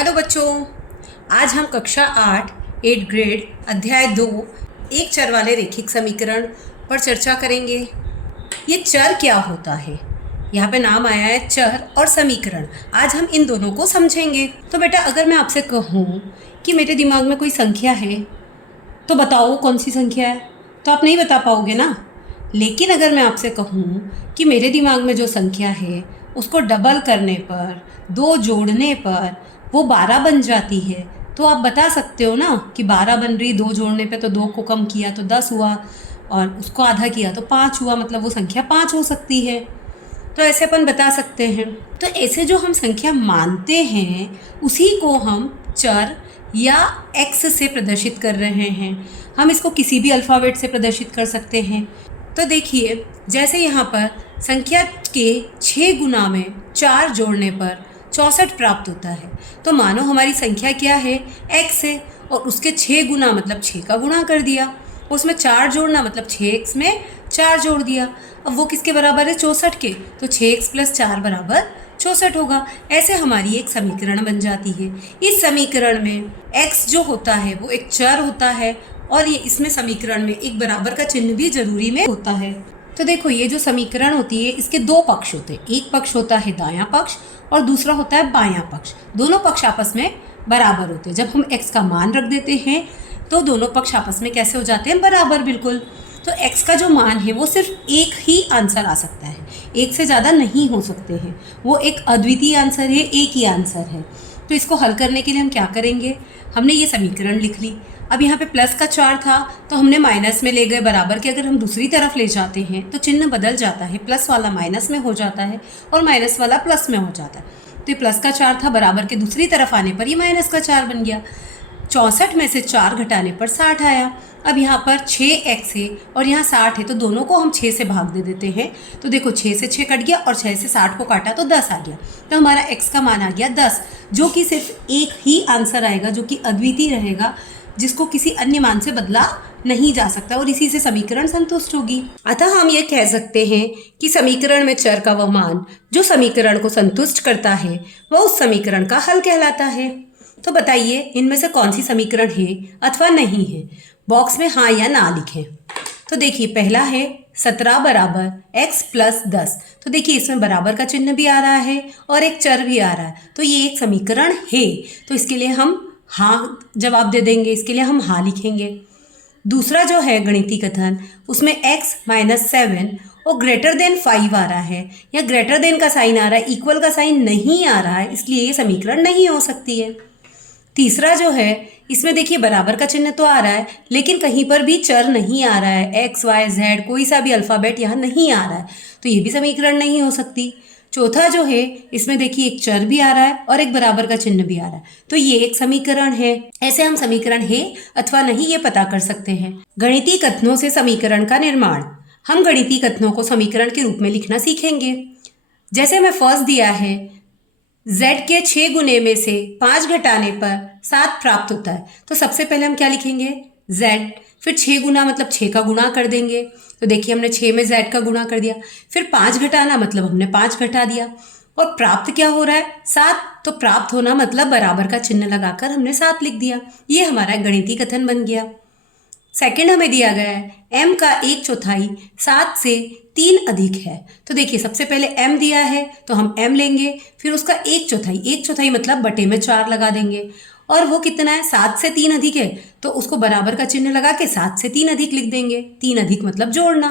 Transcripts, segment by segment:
Hello बच्चों, आज हम कक्षा 8 ग्रेड अध्याय 2 एक चर वाले रैखिक समीकरण पर चर्चा करेंगे। ये चर क्या होता है? यहाँ पे नाम आया है चर और समीकरण। आज हम इन दोनों को समझेंगे। तो बेटा, अगर मैं आपसे कहूँ कि मेरे दिमाग में कोई संख्या है तो बताओ कौन सी संख्या है, तो आप नहीं बता पाओगे ना। लेकिन अगर मैं आपसे कहूँ कि मेरे दिमाग में जो संख्या है उसको डबल करने पर, 2 जोड़ने पर वो 12 बन जाती है, तो आप बता सकते हो ना कि 12 बन रही, 2 जोड़ने पे तो 2 को कम किया तो 10 हुआ और उसको आधा किया तो 5 हुआ, मतलब वो संख्या 5 हो सकती है। तो ऐसे अपन बता सकते हैं। तो ऐसे जो हम संख्या मानते हैं उसी को हम चर या एक्स से प्रदर्शित कर रहे हैं। हम इसको किसी भी अल्फ़ाबेट से प्रदर्शित कर सकते हैं। तो देखिए, जैसे यहाँ पर संख्या के 6 गुना में 4 जोड़ने पर 64 प्राप्त होता है। तो मानो हमारी संख्या क्या है, x है, और उसके 6 गुना मतलब 6 का गुणा कर दिया, उसमें 4 जोड़ना मतलब 6x में 4 जोड़ दिया। अब वो किसके बराबर है, 64 के, तो 6x + 4 बराबर 64 होगा। ऐसे हमारी एक समीकरण बन जाती है। इस समीकरण में x जो होता है वो एक चर होता है और ये इसमें समीकरण में एक बराबर का चिन्ह भी जरूरी में होता है। तो देखो, ये जो समीकरण होती है इसके 2 पक्ष होते हैं। एक पक्ष होता है दायां पक्ष और दूसरा होता है बायां पक्ष। दोनों पक्ष आपस में बराबर होते हैं। जब हम x का मान रख देते हैं तो दोनों पक्ष आपस में कैसे हो जाते हैं, बराबर, बिल्कुल। तो x का जो मान है वो सिर्फ एक ही आंसर आ सकता है, एक से ज़्यादा नहीं हो सकते हैं। वो एक अद्वितीय आंसर है, एक ही आंसर है। तो इसको हल करने के लिए हम क्या करेंगे, हमने ये समीकरण लिख ली। अब यहाँ पे प्लस का 4 था तो हमने माइनस में ले गए, बराबर के अगर हम दूसरी तरफ ले जाते हैं तो चिन्ह बदल जाता है, प्लस वाला माइनस में हो जाता है और माइनस वाला प्लस में हो जाता है। तो ये प्लस का 4 था, बराबर के दूसरी तरफ आने पर ये माइनस का 4 बन गया। 64 में से 4 घटाने पर 60 आया। अब यहाँ पर 6x है और यहाँ 60 है, तो दोनों को हम 6 से भाग दे देते हैं। तो देखो, 6 से 6 कट गया और 6 से 60 को काटा तो 10 आ गया। तो हमारा x का मान आ गया 10, जो कि सिर्फ एक ही आंसर आएगा, जो कि अद्वितीय रहेगा, जिसको किसी अन्य मान से बदला नहीं जा सकता, और इसी से समीकरण संतुष्ट होगी। अतः हम ये कह सकते हैं कि समीकरण में चर का वह मान जो समीकरण को संतुष्ट करता है वह उस समीकरण का हल कहलाता है। तो बताइए, इनमें से कौन सी समीकरण है अथवा नहीं है? बॉक्स में हाँ या ना लिखें। तो देखिए, पहला है 17 बराबर x + 10। तो देखिए, इसमें बराबर का चिन्ह भी आ रहा है और एक चर भी आ रहा है, तो ये एक समीकरण है। तो इसके लिए हम हाँ जवाब दे देंगे, इसके लिए हम हाँ लिखेंगे। दूसरा जो है गणितीय कथन, उसमें x - 7 और >5 आ रहा है, या ग्रेटर देन का साइन आ रहा है, इक्वल का साइन नहीं आ रहा है, इसलिए ये समीकरण नहीं हो सकती है। तीसरा जो है, इसमें देखिए बराबर का चिन्ह तो आ रहा है लेकिन कहीं पर भी चर नहीं आ रहा है, x, y, z कोई सा भी अल्फ़ाबेट यहाँ नहीं आ रहा है, तो ये भी समीकरण नहीं हो सकती। चौथा जो है, इसमें देखिए एक चर भी आ रहा है और एक बराबर का चिन्ह भी आ रहा है, तो ये एक समीकरण है। ऐसे हम समीकरण है अथवा नहीं ये पता कर सकते हैं। गणितीय कथनों से समीकरण का निर्माण। हम गणितीय कथनों को समीकरण के रूप में लिखना सीखेंगे। जैसे हमें फर्स्ट दिया है, z के 6 गुने में से 5 घटाने पर 7 प्राप्त होता है। तो सबसे पहले हम क्या लिखेंगे, z, फिर 6 गुना मतलब 6 का गुणा कर देंगे। तो देखिए, हमने 6 में z का गुणा कर दिया, फिर 5 घटाना मतलब हमने 5 घटा दिया, और प्राप्त क्या हो रहा है, 7। तो प्राप्त होना मतलब बराबर का चिन्ह लगाकर हमने 7 लिख दिया। ये हमारा गणितीय कथन बन गया। सेकंड हमें दिया गया है m का 1/4 7 से 3 अधिक है। तो देखिए, सबसे पहले m दिया है तो हम m लेंगे, फिर उसका 1/4 मतलब बटे में 4 लगा देंगे, और वो कितना है, 7 से 3 अधिक है, तो उसको बराबर का चिन्ह लगा के 7 से 3 अधिक लिख देंगे। 3 अधिक मतलब जोड़ना।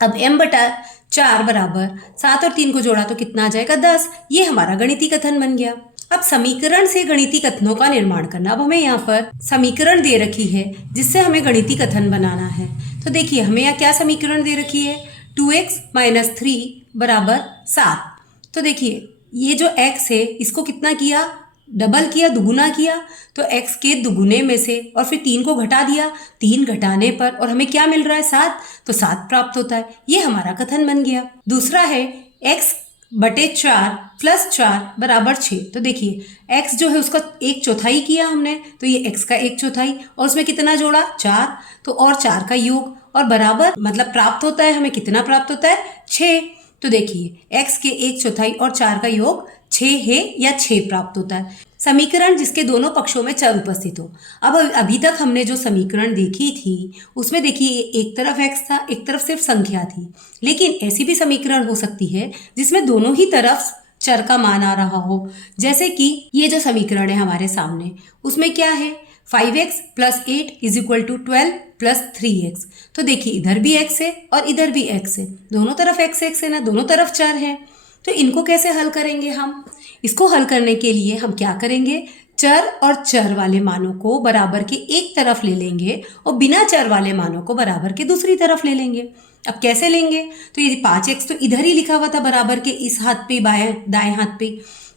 अब m/4 बराबर 7 और 3 को जोड़ा तो कितना आ जाएगा, 10। ये हमारा गणितीय कथन बन गया। अब समीकरण से गणितीय कथनों का निर्माण करना। अब हमें यहाँ पर समीकरण दे रखी है जिससे हमें गणितीय कथन बनाना है। तो देखिए, हमें यहाँ क्या समीकरण दे रखी है, 2x - 3 बराबर 7। तो देखिए, ये जो x है इसको कितना किया, डबल किया, दुगुना किया, तो x के दुगुने में से और फिर 3 को घटा दिया, 3 घटाने पर और हमें क्या मिल रहा है, 7। तो 7 प्राप्त होता है। ये हमारा कथन बन गया। दूसरा है x/4 + 4 बराबर 6। तो देखिए, x जो है उसका 1/4 किया हमने, तो ये x का 1/4 और उसमें कितना जोड़ा, 4, तो और 4 का योग और बराबर मतलब प्राप्त होता है, हमें कितना प्राप्त होता है, 6। तो देखिए, x के 1/4 और 4 का योग 6 है या 6 प्राप्त होता है। समीकरण जिसके दोनों पक्षों में चर उपस्थित हो। अब अभी तक हमने जो समीकरण देखी थी उसमें देखिए एक तरफ x था, एक तरफ सिर्फ संख्या थी, लेकिन ऐसी भी समीकरण हो सकती है जिसमें दोनों ही तरफ चर का मान आ रहा हो। जैसे कि ये जो समीकरण है हमारे सामने, उसमें क्या है, 5x + 8 = 12 + 3x। तो देखिए इधर भी x है और इधर भी x है, दोनों तरफ x है ना, दोनों तरफ चर है। तो इनको कैसे हल करेंगे हम? इसको हल करने के लिए हम क्या करेंगे, चर और चर वाले मानों को बराबर के एक तरफ ले लेंगे और बिना चर वाले मानों को बराबर के दूसरी तरफ ले लेंगे। अब कैसे लेंगे, तो ये 5x तो इधर ही लिखा हुआ था बराबर के इस हाथ पे, दाएं हाथ पे,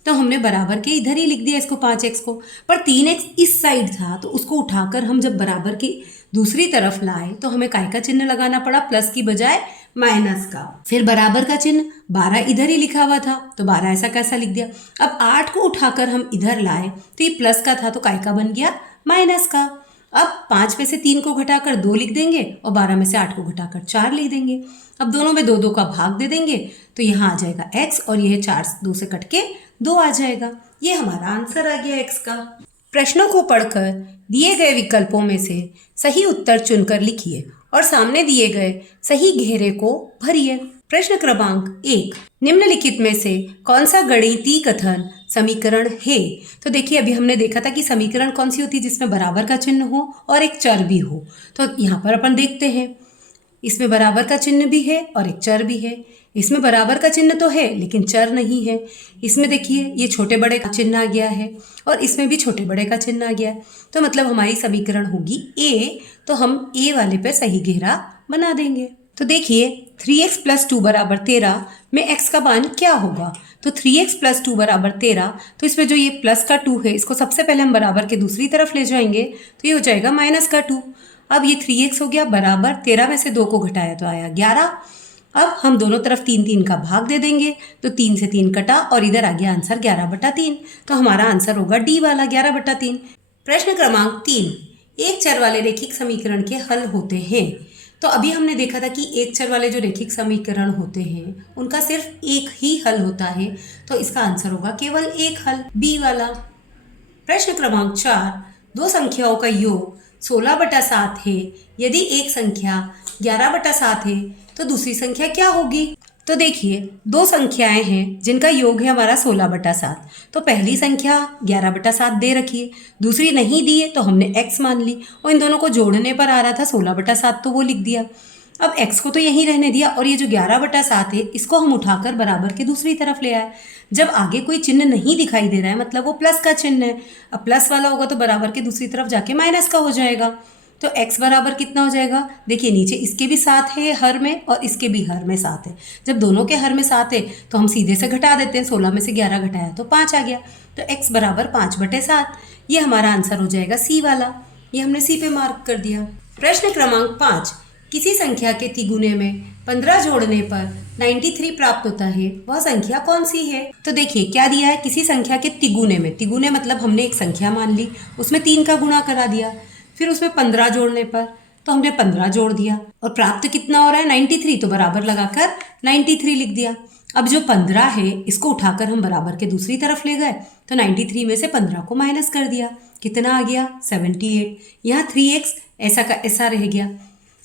तो हमने बराबर के इधर ही लिख दिया इसको 5x को। पर 3x इस साइड था, तो उसको उठाकर हम जब बराबर के दूसरी तरफ लाए तो हमें काय का चिन्ह लगाना पड़ा, प्लस की बजाय माइनस का। फिर बराबर का चिन्ह, 12 इधर ही लिखा हुआ था तो 12 ऐसा कैसा लिख दिया। अब 8 को उठाकर हम इधर लाए तो ये प्लस का था तो काय का बन गया, माइनस का। अब 5 में से 3 को घटाकर 2 लिख देंगे और 12 में से 8 को घटाकर 4 लिख देंगे। अब दोनों में 2 का भाग दे देंगे तो यहाँ आ जाएगा x और यह 4 2 से कट के 2 आ जाएगा। ये हमारा आंसर आ गया x का। प्रश्नों को पढ़कर दिए गए विकल्पों में से सही उत्तर चुनकर लिखिए और सामने दिए गए सही घेरे को भरिए। प्रश्न क्रमांक 1, निम्नलिखित में से कौन सा गणितीय कथन समीकरण है? तो देखिए अभी हमने देखा था कि समीकरण कौन सी होती है जिसमें बराबर का चिन्ह हो और एक चर भी हो। तो यहाँ पर अपन देखते हैं, इसमें बराबर का चिन्ह भी है और एक चर भी है। इसमें बराबर का चिन्ह तो है लेकिन चर नहीं है। इसमें देखिए ये छोटे बड़े का चिन्ह आ गया है और इसमें भी छोटे बड़े का चिन्ह आ गया है। तो मतलब हमारी समीकरण होगी A, तो हम A वाले पे सही घेरा बना देंगे। तो देखिए 3x + 2 = 13 में x का मान क्या होगा? तो 3x + 2 = 13, तो इसमें जो ये प्लस का 2 है इसको सबसे पहले हम बराबर के दूसरी तरफ ले जाएंगे तो ये हो जाएगा माइनस का 2। अब ये 3x हो गया बराबर 13 में से 2 को घटाया तो आया 11। अब हम दोनों तरफ 3 का भाग दे देंगे तो 3 से 3 कटा और इधर आ गया आंसर 11/3। तो हमारा आंसर होगा डी वाला 11/3। प्रश्न क्रमांक 3, एक चर वाले रैखिक समीकरण के हल होते हैं। तो अभी हमने देखा था कि एक चर वाले जो रैखिक समीकरण होते हैं उनका सिर्फ एक ही हल होता है, तो इसका आंसर होगा केवल एक हल, बी वाला। प्रश्न क्रमांक 4, दो संख्याओं का योग 16/7 है। यदि एक संख्या 11/7 है तो दूसरी संख्या क्या होगी? तो देखिए दो संख्याएं हैं जिनका योग है हमारा 16/7। तो पहली संख्या 11/7 दे रखी है, दूसरी नहीं दी है तो हमने x मान ली और इन दोनों को जोड़ने पर आ रहा था 16/7 तो वो लिख दिया। अब x को तो यहीं रहने दिया और ये जो 11/7 है इसको हम उठाकर बराबर के दूसरी तरफ ले आए। जब आगे कोई चिन्ह नहीं दिखाई दे रहा है मतलब वो प्लस का चिन्ह है। अब प्लस वाला होगा तो बराबर के दूसरी तरफ जाके माइनस का हो जाएगा। तो x बराबर कितना हो जाएगा? देखिए नीचे इसके भी 7 है हर में और इसके भी हर में 7 है। जब दोनों के हर में 7 है तो हम सीधे से घटा देते हैं, 16 में से 11 घटाया तो 5 आ गया। तो x बराबर 5/7, ये हमारा आंसर हो जाएगा सी वाला। ये हमने सी पे मार्क कर दिया। प्रश्न क्रमांक 5, किसी संख्या के तिगुने में 15 जोड़ने पर 93 प्राप्त होता है, वह संख्या कौन सी है? तो देखिए क्या दिया है, किसी संख्या के तिगुने में, तिगुने मतलब हमने एक संख्या मान ली उसमें 3 का गुणा करा दिया, फिर उसमें 15 जोड़ने पर तो हमने 15 जोड़ दिया और प्राप्त कितना हो रहा है 93, तो बराबर लगाकर 93 लिख दिया। अब जो 15 है इसको उठाकर हम बराबर के दूसरी तरफ ले गए तो 93 में से 15 को माइनस कर दिया, कितना आ गया 78। यहाँ 3x ऐसा का ऐसा रह गया।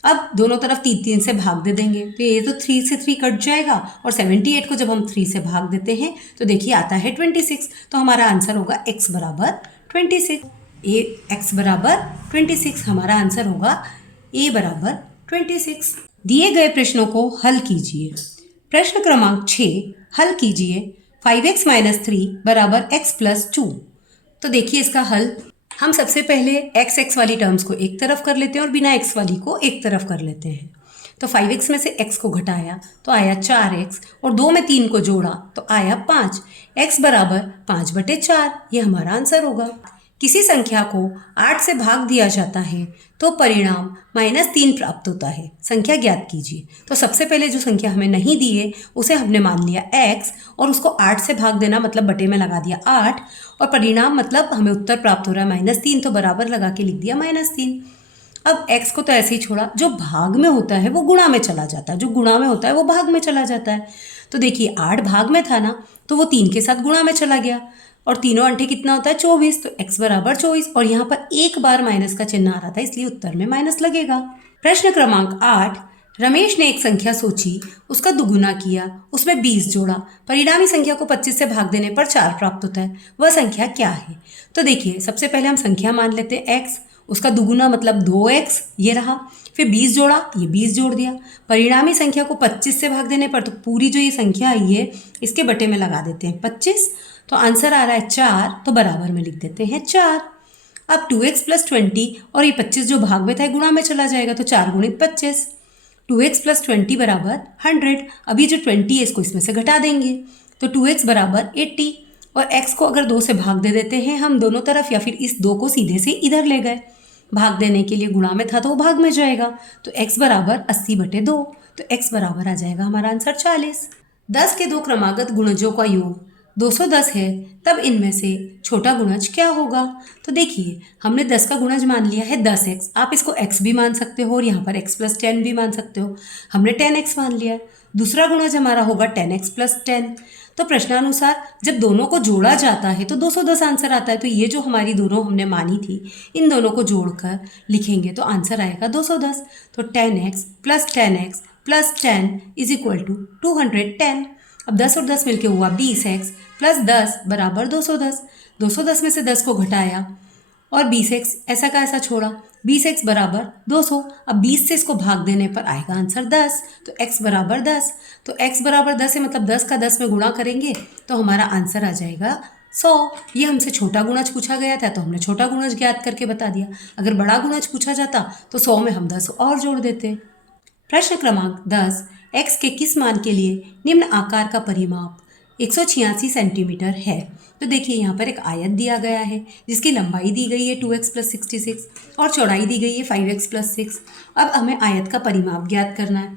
अब दोनों तरफ 3 से भाग दे देंगे तो ये तो 3 से 3 कट जाएगा और 78 को जब हम 3 से भाग देते हैं तो देखिए आता है 26। तो हमारा आंसर होगा x बराबर 26। x बराबर 26 हमारा आंसर होगा a बराबर 26। दिए गए प्रश्नों को हल कीजिए। प्रश्न क्रमांक 6, हल कीजिए 5x - 3 = x + 2। तो देखिए इसका हल, हम सबसे पहले x वाली टर्म्स को एक तरफ कर लेते हैं और बिना x वाली को एक तरफ कर लेते हैं। तो 5x में से x को घटाया तो आया 4x और 2 में 3 को जोड़ा तो आया 5। x बराबर 5/4, ये हमारा आंसर होगा। किसी संख्या को 8 से भाग दिया जाता है तो परिणाम -3 प्राप्त होता है, संख्या ज्ञात कीजिए। तो सबसे पहले जो संख्या हमें नहीं दी है उसे हमने मान लिया x और उसको 8 से भाग देना मतलब बटे में लगा दिया 8 और परिणाम मतलब हमें उत्तर प्राप्त हो रहा है -3, तो बराबर लगा के लिख दिया -3। अब x को तो ऐसे ही छोड़ा, जो भाग में होता है वो गुणा में चला जाता है, जो गुणा में होता है वो भाग में चला जाता है। तो देखिए 8 भाग में था ना, तो वो 3 के साथ गुणा में चला गया और तीनों अंठे कितना होता है 24, तो x बराबर 24 और यहाँ पर एक बार माइनस का चिन्ह आ रहा था इसलिए उत्तर में माइनस लगेगा। प्रश्न क्रमांक 8, रमेश ने एक संख्या सोची, उसका दुगुना किया, उसमें 20 जोड़ा, परिणामी संख्या को 25 से भाग देने पर 4 प्राप्त होता है, वह संख्या क्या है? तो देखिए सबसे पहले हम संख्या मान लेते हैं x, उसका दुगुना मतलब 2x ये रहा, फिर 20 जोड़ा, ये 20 जोड़ दिया, परिणामी संख्या को 25 से भाग देने पर तो पूरी जो ये संख्या आई है इसके बटे में लगा देते हैं 25, तो आंसर आ रहा है 4, तो बराबर में लिख देते हैं 4। अब 2x + 20 और ये 25 जो भाग में था गुणा में चला जाएगा, तो 4 × 25, 2x + 20 बराबर 100। अभी जो 20 है इसको इसमें से घटा देंगे तो 2x बराबर 80 और x को अगर 2 से भाग दे देते हैं हम दोनों तरफ या फिर इस 2 को सीधे से इधर ले गए, भाग देने के लिए गुणा में था तो वो भाग में जाएगा, तो x बराबर 80/2, तो x बराबर आ जाएगा हमारा आंसर 40। 10 के दो क्रमागत गुणजों का योग 210 है, तब इनमें से छोटा गुणज क्या होगा? तो देखिए हमने 10 का गुणज मान लिया है 10x, आप इसको x भी मान सकते हो और यहाँ पर x + 10 भी मान सकते हो, हमने 10x मान लिया है। दूसरा गुणज हमारा होगा 10x + 10, तो प्रश्नानुसार जब दोनों को जोड़ा जाता है तो 210 आंसर आता है, तो ये जो हमारी दोनों हमने मानी थी इन दोनों को जोड़कर लिखेंगे तो आंसर आएगा 210, तो 10x + 10x + 10 = 210। अब 10 और 10 मिलके हुआ 20x + 10 बराबर 210, 210 में से 10 को घटाया और 20x ऐसा का ऐसा छोड़ा, 20x बराबर 200। अब 20 से इसको भाग देने पर आएगा आंसर 10, तो x बराबर 10, तो x बराबर 10 है मतलब 10 का 10 में गुणा करेंगे तो हमारा आंसर आ जाएगा 100। ये हमसे छोटा गुणज पूछा गया था तो हमने छोटा गुणज ज्ञात करके बता दिया, अगर बड़ा गुणज पूछा जाता तो 100 में हम 10 और जोड़ देते। प्रश्न क्रमांक 10, x के किस मान के लिए निम्न आकार का परिमाप 186 सेंटीमीटर है? तो देखिए यहाँ पर एक आयत दिया गया है जिसकी लंबाई दी गई है 2x + 66 और चौड़ाई दी गई है 5x + 6। अब हमें आयत का परिमाप ज्ञात करना है,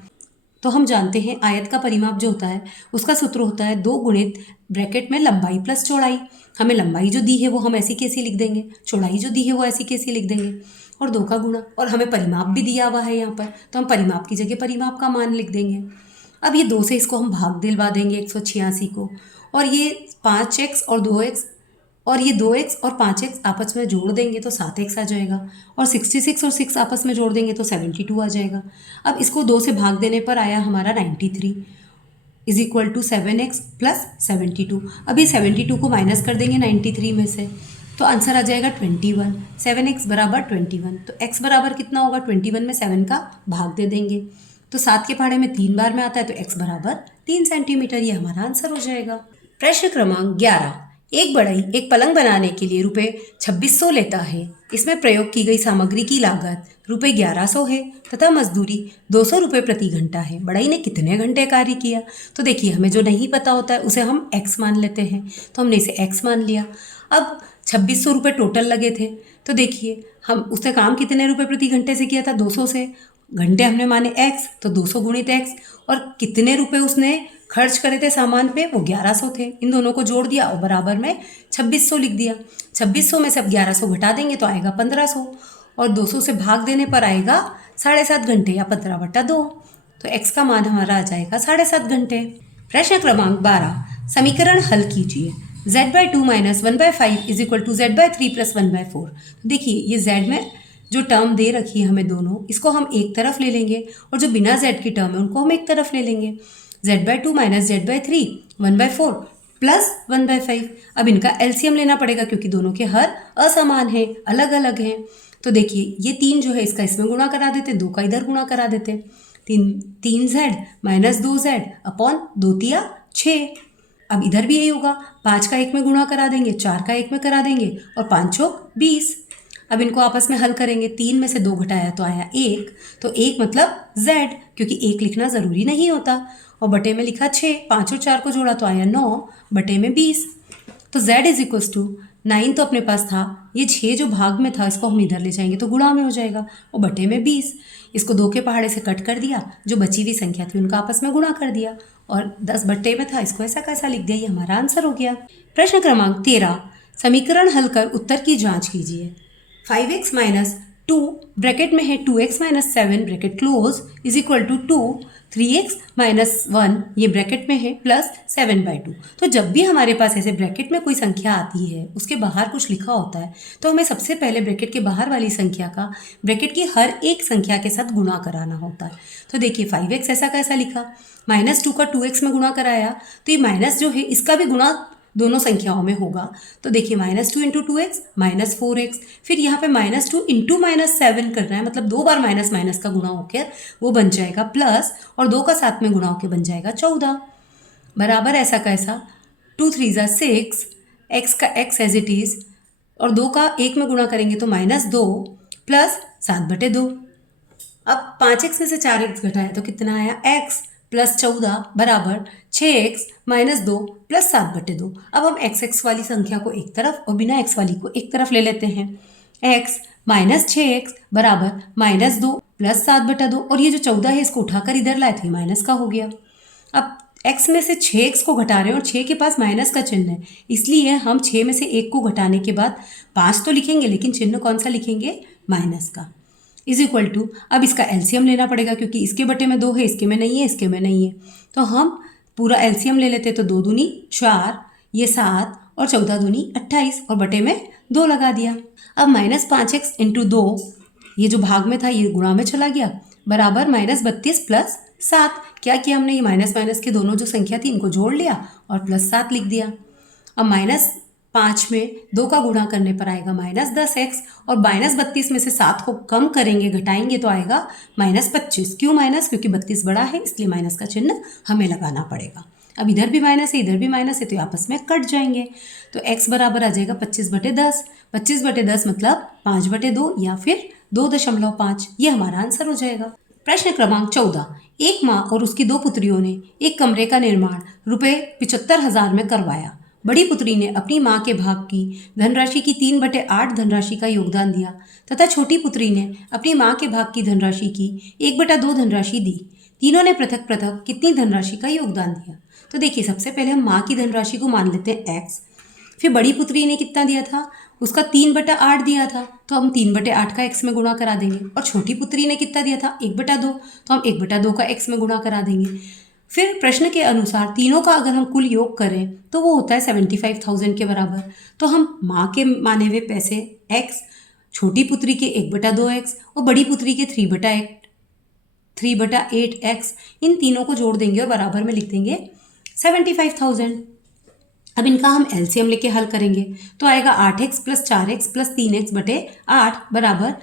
तो हम जानते हैं आयत का परिमाप जो होता है उसका सूत्र होता है 2 × ब्रैकेट में लंबाई + चौड़ाई। हमें लंबाई जो दी है वो हम ऐसी कैसी लिख देंगे, चौड़ाई जो दी है वो ऐसी कैसी लिख देंगे और 2 का गुणा, और हमें परिमाप भी दिया हुआ है यहाँ पर तो हम परिमाप की जगह परिमाप का मान लिख देंगे। अब ये 2 से इसको हम भाग दिलवा देंगे 186 को, और ये 5x और 2x और ये 2x और 5x आपस में जोड़ देंगे तो 7x आ जाएगा, और 66 और 6 आपस में जोड़ देंगे तो 72 आ जाएगा। अब इसको 2 से भाग देने पर आया हमारा 93 = 7x + 72। अभी 72 को माइनस कर देंगे 93 में से तो आंसर आ जाएगा 21, 7x बराबर 21, तो x बराबर कितना होगा 21 में 7 का भाग दे देंगे तो 7 के पहाड़े में 3 बार में आता है तो x बराबर 3 सेंटीमीटर, ये हमारा आंसर हो जाएगा। प्रश्न क्रमांक 11, एक बढ़ई एक पलंग बनाने के लिए रुपये 2600 लेता है, इसमें प्रयोग की गई सामग्री की लागत रुपये 1100 है तथा मजदूरी 200 रुपये प्रति घंटा है, बढ़ई ने कितने घंटे कार्य किया? तो देखिए हमें जो नहीं पता होता है उसे हम x मान लेते हैं, तो हमने इसे x मान लिया। अब 2600 रुपये टोटल लगे थे, तो देखिए हम उसने काम कितने रुपये प्रति घंटे से किया था 200 से, घंटे हमने माने x तो 200 × x, और कितने रुपए उसने खर्च करे थे सामान पे वो 1100 थे, इन दोनों को जोड़ दिया और बराबर में 2600 लिख दिया। 2600 में से अब 1100 घटा देंगे तो आएगा 1500 और 200 से भाग देने पर आएगा 7.5 घंटे या 15/2, तो x का मान हमारा आ जाएगा 7.5 घंटे। प्रश्न क्रमांक 12, समीकरण हल कीजिए। z/2 - 1/5 = z/3 + 1/4। देखिए ये z में जो टर्म दे रखी है हमें दोनों, इसको हम एक तरफ ले लेंगे और जो बिना z की टर्म है उनको हम एक तरफ ले लेंगे। z/2 - z/3 1/4 + 1/5। अब इनका एलसीएम लेना पड़ेगा क्योंकि दोनों के हर असमान हैं, अलग अलग हैं। तो देखिए ये 3 जो है इसका इसमें गुणा करा देते, 2 का इधर गुणा करा देते, 3z - 2z / 2 × 6। अब इधर भी यही होगा, 5 का 1 में गुणा करा देंगे, 4 का 1 में करा देंगे और 5 × 20। अब इनको आपस में हल करेंगे, 3 में से 2 घटाया तो आया 1, तो 1 मतलब z, क्योंकि 1 लिखना ज़रूरी नहीं होता, और बटे में लिखा 6, 5 और 4 को जोड़ा तो आया 9 बटे में 20, तो z = 9 तो अपने पास था, ये 6 जो भाग में था इसको हम इधर ले जाएंगे तो गुणा में हो जाएगा और बटे में 20, इसको 2 के पहाड़े से कट कर दिया, जो बची हुई संख्या थी उनका आपस में गुणा कर दिया और 10 बट्टे में था, इसको ऐसा कैसा लिख दिया, ये हमारा आंसर हो गया। प्रश्न क्रमांक 13, समीकरण हल कर उत्तर की जाँच कीजिए। 5x - 2 ब्रैकेट में है 2x minus 7 bracket close is equal to 2 3x minus 1 ये ब्रैकेट में है प्लस 7/2। तो जब भी हमारे पास ऐसे ब्रैकेट में कोई संख्या आती है उसके बाहर कुछ लिखा होता है तो हमें सबसे पहले ब्रैकेट के बाहर वाली संख्या का ब्रैकेट की हर एक संख्या के साथ गुणा कराना होता है। तो देखिए 5x ऐसा कैसा लिखा, -2 का 2x में गुणा कराया तो ये माइनस जो है इसका भी गुणा दोनों संख्याओं में होगा। तो देखिए -2 इंटू 2x -4x, फिर यहाँ पे -2 इंटू -7 करना है, मतलब 2 बार माइनस माइनस का गुणा होकर वो बन जाएगा प्लस, और 2 का साथ में गुणा होकर बन जाएगा 14 बराबर ऐसा कैसा 2 3 ज़ा 6 x का x एज इट इज़, और 2 का 1 में गुणा करेंगे तो -2 प्लस 7/2। अब 5x में से 4x घटाया तो कितना आया x प्लस 14 बराबर 6x माइनस 2 प्लस 7/2। अब हम x वाली संख्या को एक तरफ और बिना x वाली को एक तरफ ले लेते हैं। x माइनस 6x बराबर -2 प्लस 7/2, और ये जो 14 है इसको उठाकर इधर लाए थे माइनस का हो गया। अब x में से 6x को घटा रहे हैं और 6 के पास माइनस का चिन्ह है, इसलिए हम 6 में से 1 को घटाने के बाद 5 तो लिखेंगे लेकिन चिन्ह कौन सा लिखेंगे, माइनस का। इज इक्वल टू, अब इसका एलसीएम लेना पड़ेगा क्योंकि इसके बटे में 2 है, इसके में नहीं है, इसके में नहीं है, तो हम पूरा एलसीएम ले लेते। तो 2 दूनी 4, ये 7 और 14 दूनी 28 और बटे में 2 लगा दिया। अब -5x इंटू 2, ये जो भाग में था ये गुणा में चला गया, बराबर -32 प्लस 7। क्या किया हमने, ये माइनस माइनस के दोनों जो संख्या थी इनको जोड़ लिया और प्लस 7 लिख दिया। अब -5 में 2 का गुणा करने पर आएगा -10x, और -32 में से 7 को कम करेंगे, घटाएंगे तो आएगा -25। क्यों माइनस, क्योंकि 32 बड़ा है इसलिए माइनस का चिन्ह हमें लगाना पड़ेगा। अब इधर भी माइनस है इधर भी माइनस है तो आपस में कट जाएंगे, तो x बराबर आ जाएगा 25/10। 25/10 मतलब 5/2 या फिर 2.5, ये हमारा आंसर हो जाएगा। प्रश्न क्रमांक 14, एक माँ और उसकी 2 पुत्रियों ने एक कमरे का निर्माण रुपये 75,000 में करवाया। बड़ी पुत्री ने अपनी माँ के भाग की धनराशि की 3/8 धनराशि का योगदान दिया तथा छोटी पुत्री ने अपनी माँ के भाग की धनराशि की 1/2 धनराशि दी। तीनों ने पृथक पृथक कितनी धनराशि का योगदान दिया। तो देखिए सबसे पहले हम माँ की धनराशि को मान लेते हैं x, फिर बड़ी पुत्री ने कितना दिया था, उसका 3/8 दिया था तो हम 3/8 का x में गुणा करा देंगे, और छोटी पुत्री ने कितना दिया था 1/2 तो हम 1/2 का x में गुणा करा देंगे। फिर प्रश्न के अनुसार तीनों का अगर हम कुल योग करें तो वो होता है 75,000 के बराबर। तो हम माँ के माने हुए पैसे x, छोटी पुत्री के 1/2x और बड़ी पुत्री के 3/8x, इन तीनों को जोड़ देंगे और बराबर में लिख देंगे 75,000। अब इनका हम एलसीएम लेके हल करेंगे तो आएगा 8x plus 4x plus 3x/8 बराबर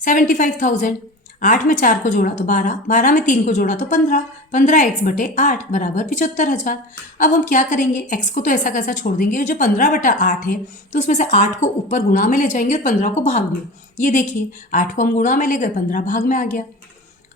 75,000। 8 में 4 को जोड़ा तो 12, 12 में 3 को जोड़ा तो 15, 15x/8 बराबर 75,000। अब हम क्या करेंगे, x को तो ऐसा कैसा छोड़ देंगे, जो 15/8 है तो उसमें से 8 को ऊपर गुणा में ले जाएंगे और 15 को भाग में। ये देखिए 8 को हम गुणा में ले गए, 15 भाग में आ गया।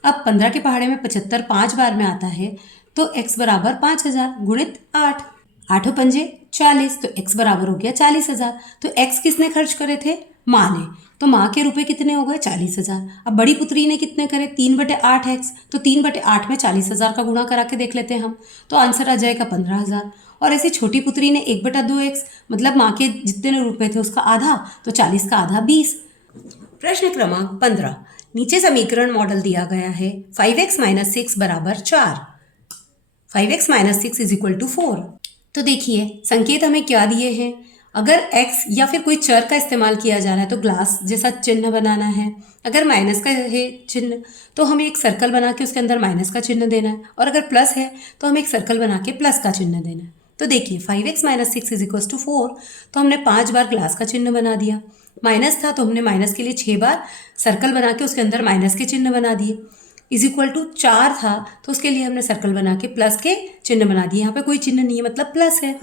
अब 15 के पहाड़े में 75 5 बार में आता है तो x बराबर 5,000 गुणित 8, 8 पंजे 40, तो x बराबर हो गया 40,000। तो x किसने खर्च करे थे, माँ ने, तो माँ के रुपए कितने हो गए 40,000। अब बड़ी पुत्री ने कितने करे 3/8x, तो 3/8 में 40,000 का गुणा करा के देख लेते हैं हम, तो आंसर आ जाएगा 15,000। और ऐसे छोटी पुत्री ने 1/2x, मतलब माँ के जितने रुपए थे उसका आधा, तो 40 का आधा 20। प्रश्न क्रमांक 15, नीचे समीकरण मॉडल दिया गया है 5x - 6 बराबर 4, 5x - 6 इज इक्वल टू 4। तो देखिए संकेत हमें क्या दिए हैं, अगर x या फिर कोई चर का इस्तेमाल किया जा रहा है तो ग्लास जैसा चिन्ह बनाना है, अगर माइनस का है चिन्ह तो हमें एक सर्कल बना के उसके अंदर माइनस का चिन्ह देना है, और अगर प्लस है तो हमें एक सर्कल बना के प्लस का चिन्ह देना है। तो देखिए 5x - 6 इज इक्वल टू 4, तो हमने 5 बार ग्लास का चिन्ह बना दिया, माइनस था तो हमने माइनस के लिए 6 बार सर्कल बना के उसके अंदर माइनस के चिन्ह बना दिए, इज इक्वल टू 4 था तो उसके लिए हमने सर्कल बना के प्लस के चिन्ह बना दिए। यहाँ पे कोई चिन्ह नहीं है मतलब प्लस है।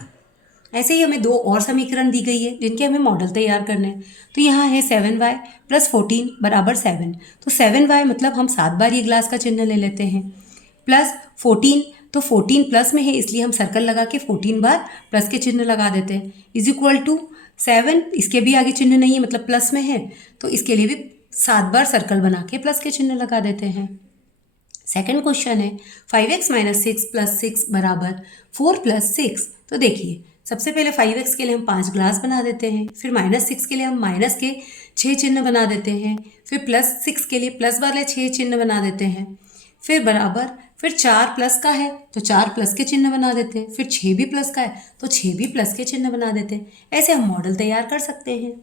ऐसे ही हमें 2 और समीकरण दी गई है जिनके हमें मॉडल तैयार करने हैं। तो यहाँ है 7y + 14 बराबर 7, तो 7y मतलब हम 7 बार ये ग्लास का चिन्ह ले लेते हैं, प्लस 14, तो 14 प्लस में है इसलिए हम सर्कल लगा के 14 बार प्लस के चिन्ह लगा देते हैं, इज इक्वल टू 7, इसके भी आगे चिन्ह नहीं है मतलब प्लस में है तो इसके लिए भी 7 बार सर्कल बना के प्लस के चिन्ह लगा देते हैं। सेकंड क्वेश्चन है 5x - 6 + 6 बराबर 4 + 6। तो देखिए सबसे पहले 5x के लिए हम 5 ग्लास बना देते हैं, फिर -6 के लिए हम माइनस के 6 चिन्ह बना देते हैं, फिर +6 के लिए प्लस वाले 6 चिन्ह बना देते हैं, फिर बराबर, फिर 4 प्लस का है तो 4 प्लस के चिन्ह बना देते हैं, फिर 6 भी प्लस का है तो 6 भी प्लस के चिन्ह बना देते हैं। ऐसे हम मॉडल तैयार कर सकते हैं।